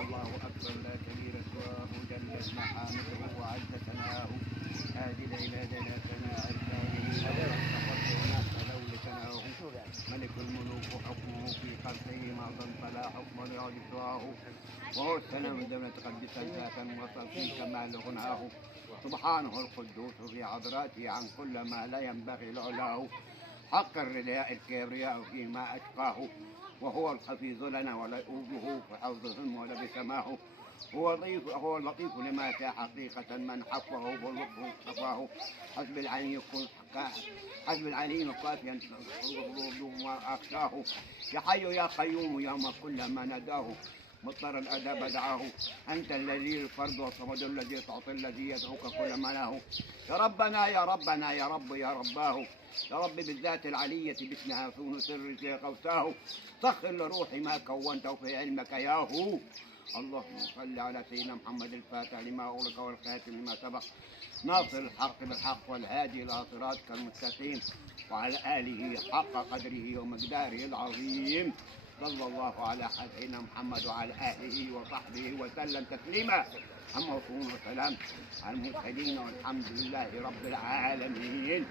الله أكبر لا كبير سواه جلت محامده وعز ثناؤه هذه العباد لا ثناء إلا به لولا ثناؤه ملك الملوك حكمه في خلقه مرضا فلا حكم لغير سواه وهو السلام الدولة قدسا ذاتا وصل في كمال غناه سبحانه القدوس في عذراته عن كل ما لا ينبغي لعلاه حق الرداء الكبرياء فيما أشقاه وهو الحفيظ لنا ولا يؤوده في حوضهم ولا بسماه هو اللطيف لما شاء حقيقة من حفظه باللطف صفاه حسب العليم قافيا وأخشاه يا حي يا قيوم يوم كل ما نداه مضطر الأدب دعاه أنت الذي الفرد والصمد الذي تعطي الذي يدعوك كل مناه يا ربنا يا ربنا يا رب يا رباه يا رب بالذات العلية باسمها سون سر غوثاه سخر لروحي ما كونته في علمك يا هو اللهم صل على سيدنا محمد الفاتح لما أغلق والخاتم لما سبق ناصر الحق بالحق والهادي إلى صراطك المستقيم وعلى آله حق قدره ومقداره العظيم صلى الله على سيدنا محمد وعلى آله وصحبه وسلم تسليما أما وسلام على المرسلين والحمد لله رب العالمين.